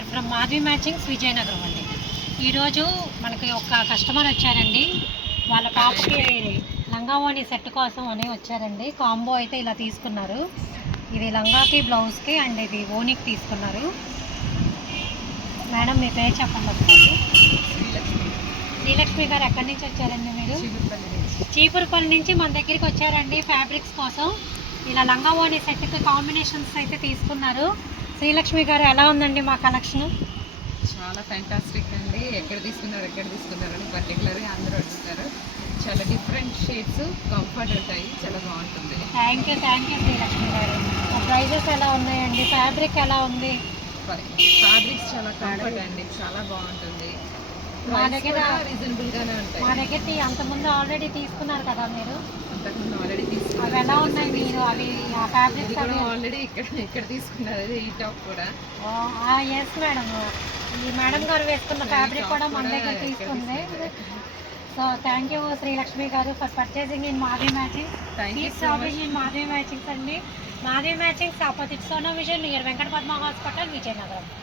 We are from Madhavi matchings Vizianagaram అండి. ఈరోజు మనకి ఒక కస్టమర్ వచ్చారండి. వాళ్ళ పాపకి లంగావోణి సెట్ కోసం అని వచ్చారండి. కాంబో అయితే ఇలా తీసుకున్నారు. ఇది లంగాకి బ్లౌజ్కి అండ్ ఇది ఓనికి తీసుకున్నారు. మేడం మీ పేరు చెప్పండి ఒకసారి. శ్రీలక్ష్మి గారు ఎక్కడి నుంచి వచ్చారండి మీరు? చీపురుపల్లి నుంచి మన దగ్గరికి వచ్చారండి ఫ్యాబ్రిక్స్ కోసం. ఇలా లంగావోణి సెట్కి కాంబినేషన్స్ అయితే తీసుకున్నారు. శ్రీలక్ష్మి గారు ఎలా ఉందండి మా కలెక్షన్? చాలా ఫ్యాంటాస్టిక్ అండి. ఎక్కడ తీసుకున్నారు అని పర్టికులర్గా అందరూ అడుగుతారు. చాలా డిఫరెంట్ షేడ్స్, కంఫర్ట్ ఉంటాయి, చాలా బాగుంటుంది. థ్యాంక్ యూ శ్రీలక్ష్మి గారు. ప్రైజెస్ ఎలా ఉన్నాయండి? ఫ్యాబ్రిక్ ఎలా ఉంది? ఫ్యాబ్రిక్స్ చాలా కంఫర్ట్ అండి, చాలా బాగుంటుంది. మా దగ్గర రీజనబుల్గానే ఉంటాయి. మా దగ్గర అంతకుముందు ఆల్రెడీ తీసుకున్నారు కదా మీరు? అంతకుముందు ఆల్రెడీ అవి తీసుకున్నారు. ఎలా ఉన్నాయి మీరు? అవి ఆ ఫ్యాబ్రిక్స్ అవి ఆల్రెడీ ఇక్కడ తీసుకున్నారు. అది ఈ టాప్ కూడా. ఎస్ మేడం, ఈ మేడం గారు వేసుకున్న ఫ్యాబ్రిక్ కూడా మన దగ్గర తీసుకుంది. సో థ్యాంక్ యూ శ్రీలక్ష్మి గారు for purchasing in Madhavi matching. Shopping in Madhavi matchings అండి. Madhavi matchings opposite Sona vision near Venkata Padma hospital, Vizianagaram.